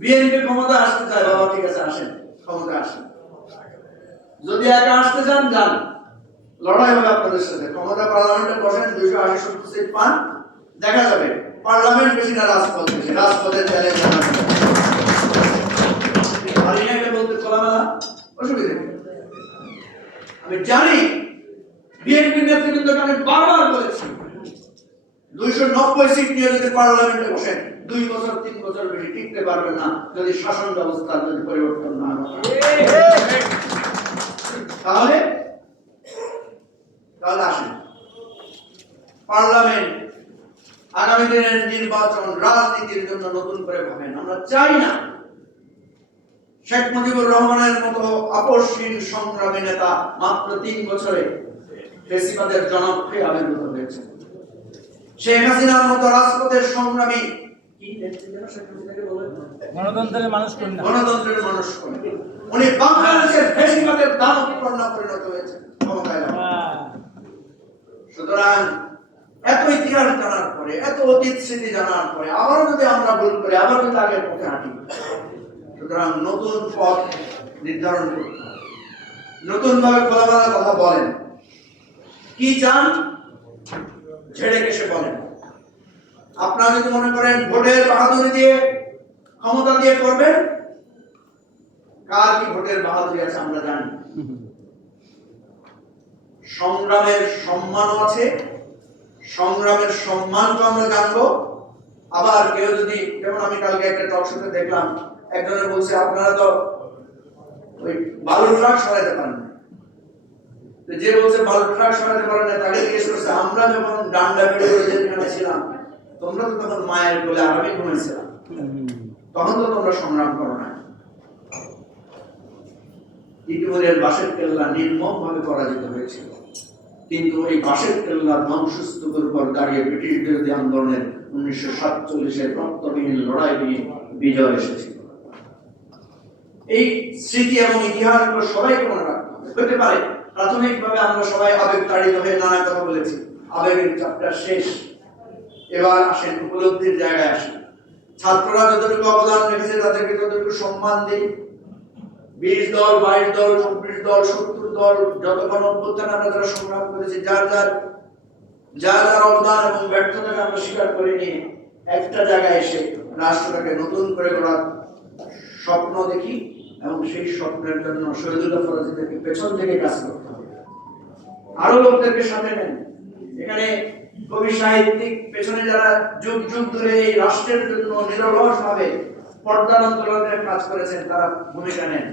BNP ক্ষমতা আসতে চায়, বাবা, ঠিক আছে, আসেন, ক্ষমতা আসেন। যদি একা আসতে চান, যান। লড়াই হবে আপনাদের সাথে। ক্ষমতা পার্লামেন্টে বসেন, দুইশো আশি সত্তর সিট পান, দেখা যাবে। পার্লামেন্ট বেশি না, রাজপথ বেশি। রাজপথের চ্যালেঞ্জ পারি না এটা বলতে খোলামেলা? অসুবিধা। আমি জানি বিএনপি নেতৃবৃন্দকে আমি বারবার বলেছি। পার্লামেন্টে আগামী দিনের নির্বাচন রাজনীতির জন্য নতুন করে ভাবেন। আমরা চাই না শেখ মুজিবুর রহমানের মতো আপসহীন সংগ্রামী নেতা মাত্র তিন বছরে ফেসিবাদের জনপ্রিয় আবির্ভূত হয়েছে শেখ হাসিনার মতো রাজপথের সংগ্রামী? গণতন্ত্রের মানুষ কন্যা গণতন্ত্রের মানুষ করে। উনি বাংলাদেশের ফেসিবাদের দানব কন্যা পরিণত হয়েছে ক্ষমতায় হ্যাঁ। সুতরাং এত ইতিহাস জানার পরে এত অতীত স্মৃতি জানার পরে আবারও যদি আমরা ভুল করি আবার যদি আগের পথে হাঁটি সুতরাং নতুন পথ নির্ধারণ করতে নতুন ভাবে খোলামেলা কথা বলেন কি চান ছেড়ে কেসে বলেন। আপনারা যদি মনে করেন ভোটের বাহাদুরি দিয়ে ক্ষমতা দিয়ে করবেন, কার কি ভোটের বাহাদুরি আছে আমরা জানি। সংগ্রামের সম্মানও আছে, সংগ্রামের সম্মানকে আমরা জানব। আবার কেউ যদি, যেমন আমি কালকে একটা টক শোতে দেখলাম, একজনে বলছে, আপনারা তো ওই বালুর ট্রাক সরাইতে পারেন না। তো যে বলছে সরাইতে পারেন না, তাকে জিজ্ঞেস করছে, আমরা যখন ডান্ডা যেখানে ছিলাম, তোমরা তো তখন মায়ের ঘুমাইছিলাম তখন তো তোমরা সংগ্রাম করো না বাসের কেল্লা নির্মম ভাবে পরাজিত হয়েছিল। কিন্তু এই বাসের কেল্লা ধ্বংসস্তূপের উপর দাঁড়িয়ে ব্রিটিশ বিরোধী আন্দোলনের উনিশশো সাতচল্লিশের রক্তবিহীন লড়াই নিয়ে বিজয় এসেছিল। এই স্মৃতি এবং ইতিহাসগুলো সবাইকে মনে রাখতে হতে পারে প্রাথমিকভাবে আমরা সবাই আবেগ তাড়িত হয়ে নানা কথা বলেছি। আবেগের চ্যাপ্টার শেষ। এবার আসেন উপলব্ধির জায়গায় আসেন। ছাত্ররা যতটুকু অবদান রেখেছে তাদেরকে ততটুকু সম্মান দিই। বিশ দল, বাইশ দল, চব্বিশ দল, সত্তর দল, যতক্ষণ অভ্যুত্থান আমরা যারা সংগ্রাম করেছি, যার যার যার যার অবদান এবং ব্যর্থতাকে আমরা স্বীকার করে নিয়ে একটা জায়গায় এসে রাষ্ট্রটাকে নতুন করে গড়ার স্বপ্ন দেখি এবং সেই স্বপ্নের জন্য শহীদুল্লাহ ফরাজিদেরকে পেছন থেকে কাজ করতে আরও লোকদেরকে সাথে নেন। এখানে কবি সাহিত্যিক পেছনে যারা যুগ যুগ ধরে এই রাষ্ট্রের জন্য নিরলস ভাবে পর্দার আন্দোলনের কাজ করেছেন, তারা ভূমিকা নেন।